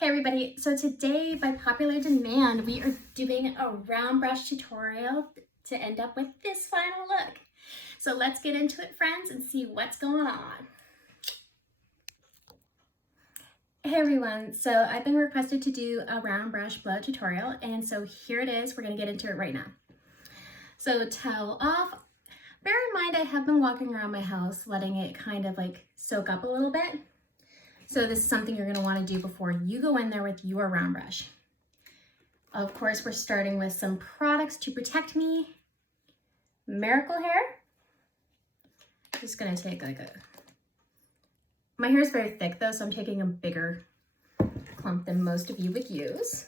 Hey everybody, so today by popular demand we are doing a round brush tutorial to end up with this final look. So let's get into it, friends, and see what's going on. Hey everyone, so I've been requested to do a round brush blowout tutorial, and so here it is. We're going to get into it right now. So towel off. Bear in mind I have been walking around my house letting it kind of like soak up a little bit. So this is something you're going to want to do before you go in there with your round brush. Of course, we're starting with some products to protect me. Miracle Hair. Just going to take my hair is very thick though, so I'm taking a bigger clump than most of you would use.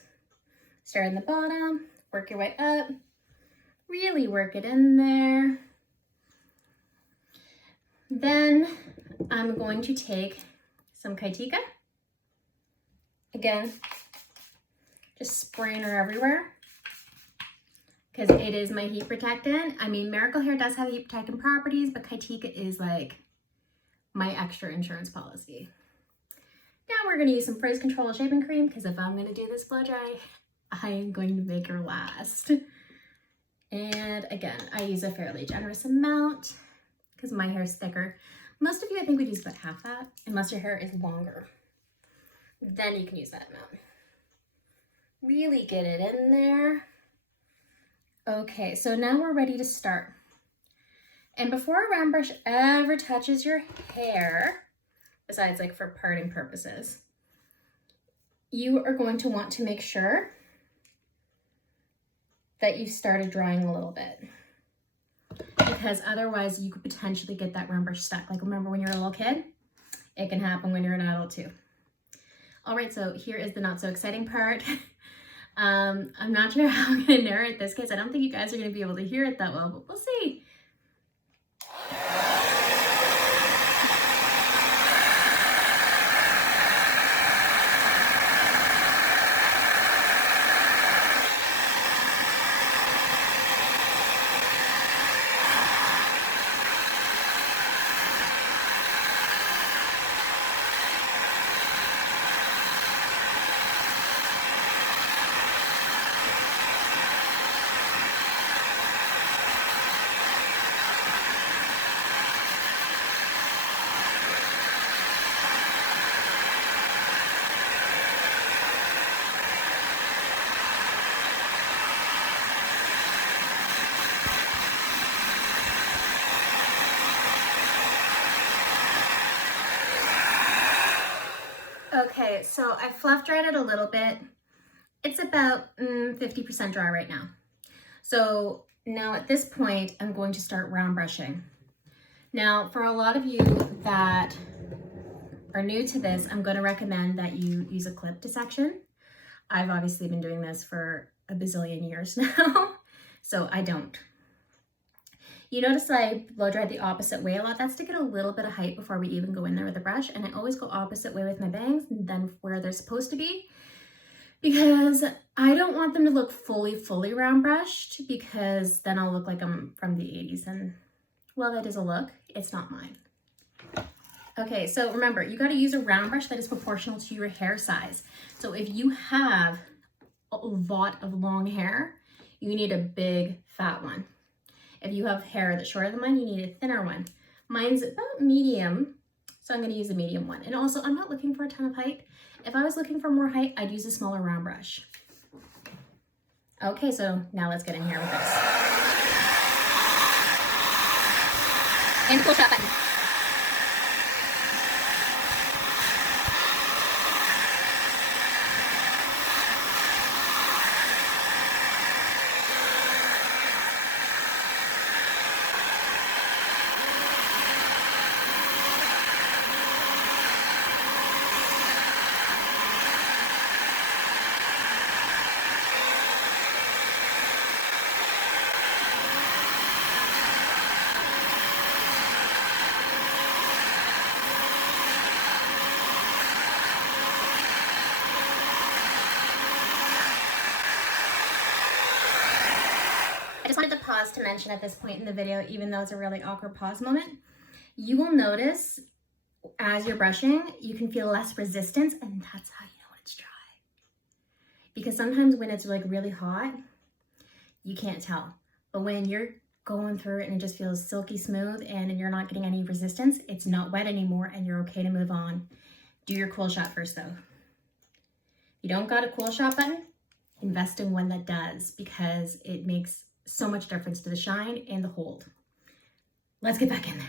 Start in the bottom, work your way up, really work it in there. Then I'm going to take some Kaitika. Again, just spraying her everywhere because it is my heat protectant. I mean, Miracle Hair does have heat protectant properties, but Kaitika is like my extra insurance policy. Now we're going to use some Frizz Control Shaving Cream because if I'm going to do this blow dry, I am going to make her last. And again, I use a fairly generous amount because my hair is thicker. Most of you, I think, would use about half that, unless your hair is longer. Then you can use that amount. Really get it in there. Okay, so now we're ready to start. And before a round brush ever touches your hair, besides like for parting purposes, you are going to want to make sure that you started drying a little bit, because otherwise you could potentially get that round brush stuck. Like, remember when you're a little kid? It can happen when you're an adult too. All right, so here is the not so exciting part. I'm not sure how I'm gonna narrate this because I don't think you guys are gonna be able to hear it that well, but we'll see. Okay, so I fluff dried it a little bit. It's about 50% dry right now. So now at this point, I'm going to start round brushing. Now, for a lot of you that are new to this, I'm going to recommend that you use a clip dissection. I've obviously been doing this for a bazillion years now, so I don't. You notice I blow dried the opposite way a lot. That's to get a little bit of height before we even go in there with the brush. And I always go opposite way with my bangs than where they're supposed to be, because I don't want them to look fully round brushed, because then I'll look like I'm from the 80s. And while that is a look, it's not mine. Okay, so remember, you got to use a round brush that is proportional to your hair size. So if you have a lot of long hair, you need a big fat one. If you have hair that's shorter than mine, you need a thinner one. Mine's about medium, so I'm going to use a medium one. And also, I'm not looking for a ton of height. If I was looking for more height, I'd use a smaller round brush. Okay, so now let's get in here with this. And the pull shot button. I just wanted to pause to mention at this point in the video, even though it's a really awkward pause moment, you will notice as you're brushing, you can feel less resistance, and that's how you know when it's dry. because sometimes when it's like really hot, you can't tell. But when you're going through it and it just feels silky smooth and you're not getting any resistance, it's not wet anymore and you're okay to move on. Do your cool shot first though. If you don't got a cool shot button, invest in one that does, because it makes so much difference to the shine and the hold. Let's get back in there.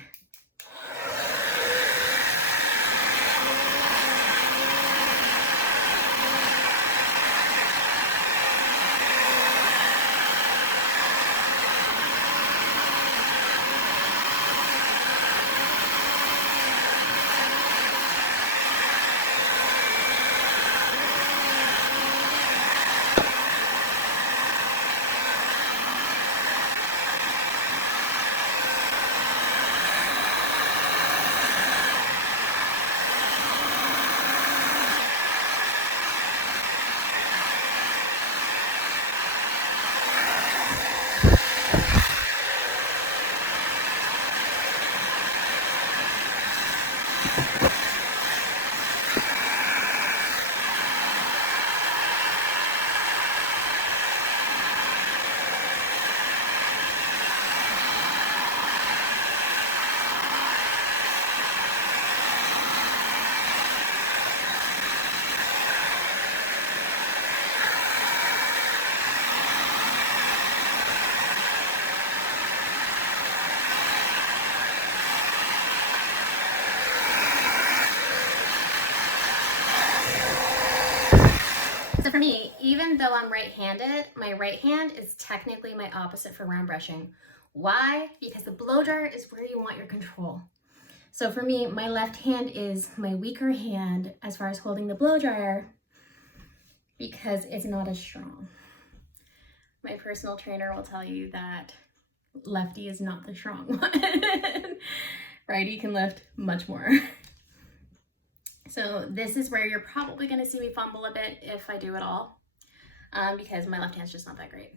So for me, even though I'm right-handed, my right hand is technically my opposite for round brushing. Why? Because the blow dryer is where you want your control. So for me, my left hand is my weaker hand as far as holding the blow dryer because it's not as strong. My personal trainer will tell you that lefty is not the strong one. Righty can lift much more. So this is where you're probably going to see me fumble a bit if I do at all, because my left hand's just not that great.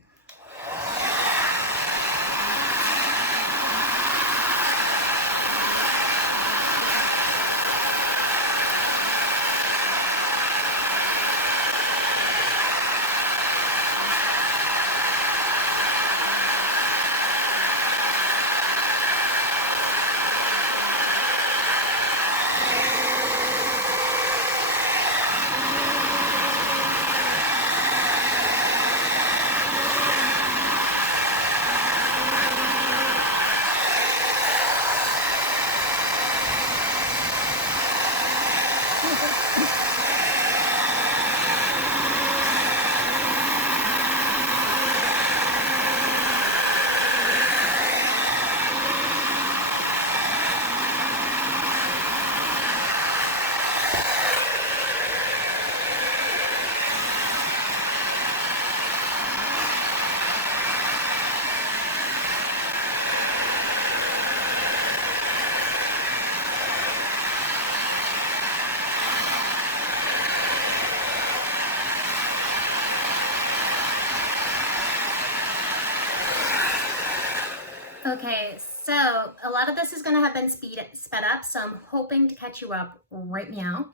Okay, so a lot of this is going to have been sped up, so I'm hoping to catch you up right now.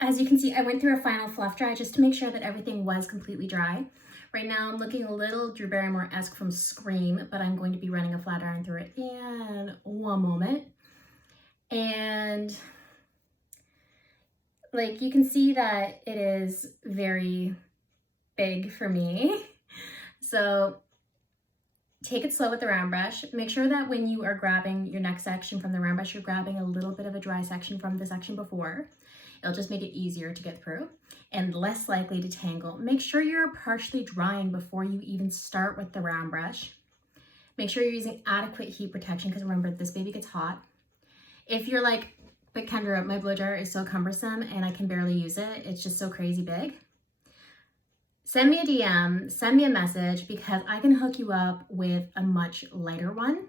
As you can see, I went through a final fluff dry just to make sure that everything was completely dry. Right now, I'm looking a little Drew Barrymore-esque from Scream, but I'm going to be running a flat iron through it in one moment. And like you can see that it is very big for me. So take it slow with the round brush. Make sure that when you are grabbing your next section from the round brush, you're grabbing a little bit of a dry section from the section before. It'll just make it easier to get through and less likely to tangle. Make sure you're partially drying before you even start with the round brush. Make sure you're using adequate heat protection, because remember, this baby gets hot. If you're like, but Kendra, my blow dryer is so cumbersome and I can barely use it, it's just so crazy big, send me a DM, send me a message, because I can hook you up with a much lighter one.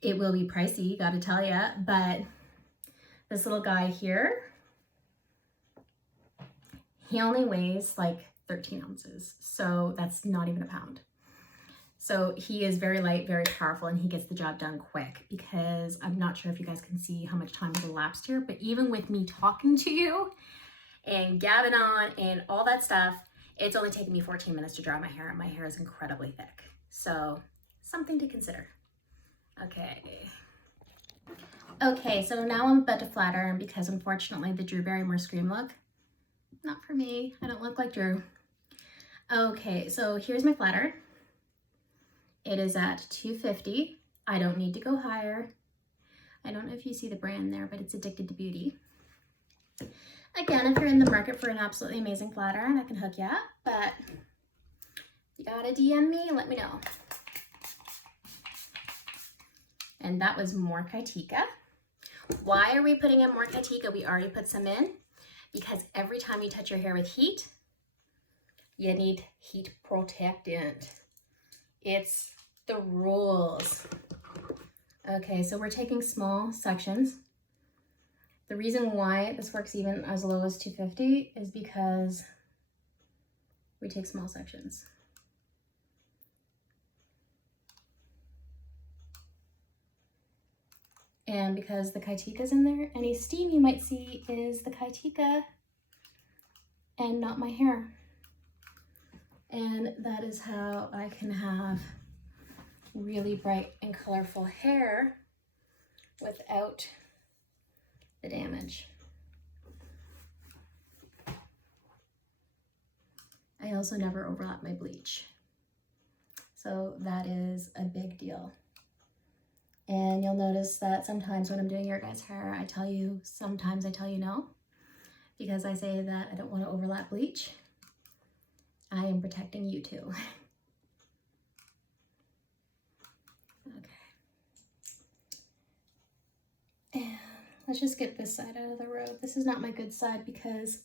It will be pricey, gotta tell ya, but this little guy here, he only weighs like 13 ounces. So that's not even a pound. So he is very light, very powerful, and he gets the job done quick, because I'm not sure if you guys can see how much time has elapsed here, but even with me talking to you, and Gavinon and all that stuff, it's only taken me 14 minutes to dry my hair, and my hair is incredibly thick. So something to consider. Okay, so now I'm about to flat iron because unfortunately the Drew Barrymore Scream look, not for me. I don't look like Drew. Okay, so here's my flat iron. It is at 250. I don't need to go higher. I don't know if you see the brand there, but it's Addicted to Beauty. Again, if you're in the market for an absolutely amazing flat iron, I can hook you up, but you gotta DM me and let me know. And that was more Kaitika. Why are we putting in more Kaitika? We already put some in because every time you touch your hair with heat, you need heat protectant. It's the rules. Okay, so we're taking small sections. The reason why this works even as low as 250 is because we take small sections. And because the Kaitika's in there, any steam you might see is the Kaitika and not my hair. And that is how I can have really bright and colorful hair without the damage. I also never overlap my bleach. So that is a big deal. And you'll notice that sometimes when I'm doing your guys' hair, I tell you, sometimes I tell you no, because I say that I don't want to overlap bleach. I am protecting you too. Okay. And let's just get this side out of the road. This is not my good side because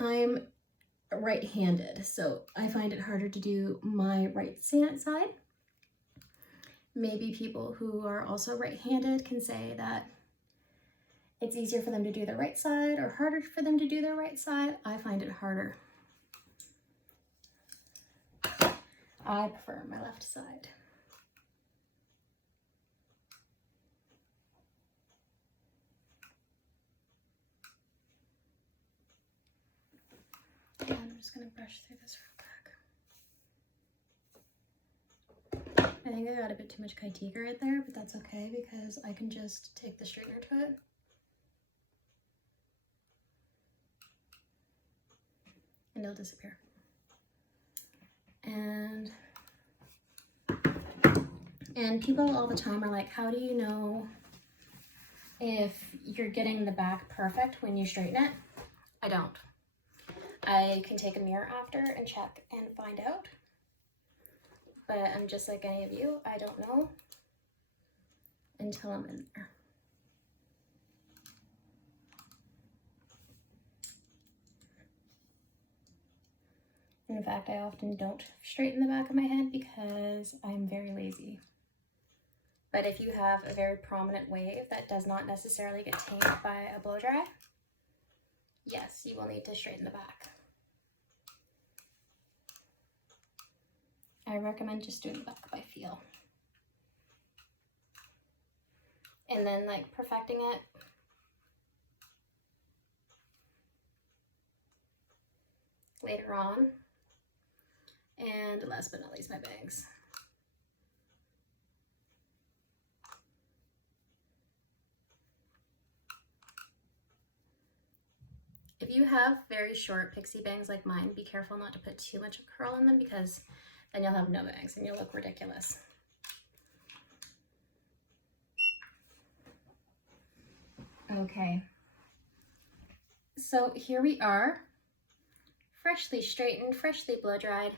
I'm right-handed, so I find it harder to do my right side. Maybe people who are also right-handed can say that it's easier for them to do the right side or harder for them to do their right side. I find it harder. I prefer my left side. And I'm just going to brush through this real quick. I think I got a bit too much Kaitika right there, but that's okay because I can just take the straightener to it. And it'll disappear. And people all the time are like, how do you know if you're getting the back perfect when you straighten it? I don't. I can take a mirror after and check and find out. But I'm just like any of you, I don't know until I'm in there. In fact, I often don't straighten the back of my head because I'm very lazy. But if you have a very prominent wave that does not necessarily get tamed by a blow dry, yes, you will need to straighten the back. I recommend just doing the back by feel. And then like perfecting it. Later on. And last but not least, my bangs. If you have very short pixie bangs like mine, be careful not to put too much curl in them because then you'll have no bangs and you'll look ridiculous. Okay, so here we are, freshly straightened, freshly blow dried.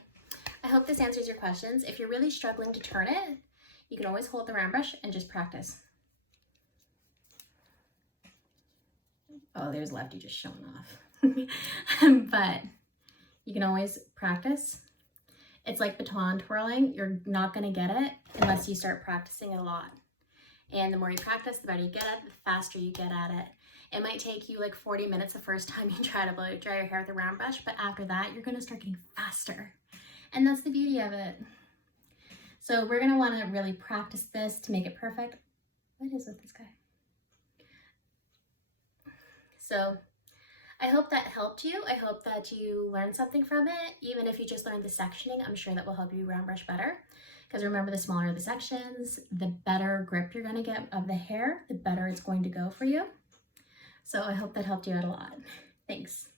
I hope this answers your questions. If you're really struggling to turn it, you can always hold the round brush and just practice. Oh, there's Lefty just showing off. But you can always practice. It's like baton twirling. You're not going to get it unless you start practicing it a lot. And the more you practice, the better you get at it, the faster you get at it. It might take you like 40 minutes the first time you try to blow dry your hair with a round brush, but after that, you're going to start getting faster. And that's the beauty of it. So we're going to want to really practice this to make it perfect. What is with this guy? So I hope that helped you. I hope that you learned something from it. Even if you just learned the sectioning, I'm sure that will help you round brush better. Because remember, the smaller the sections, the better grip you're going to get of the hair, the better it's going to go for you. So I hope that helped you out a lot. Thanks.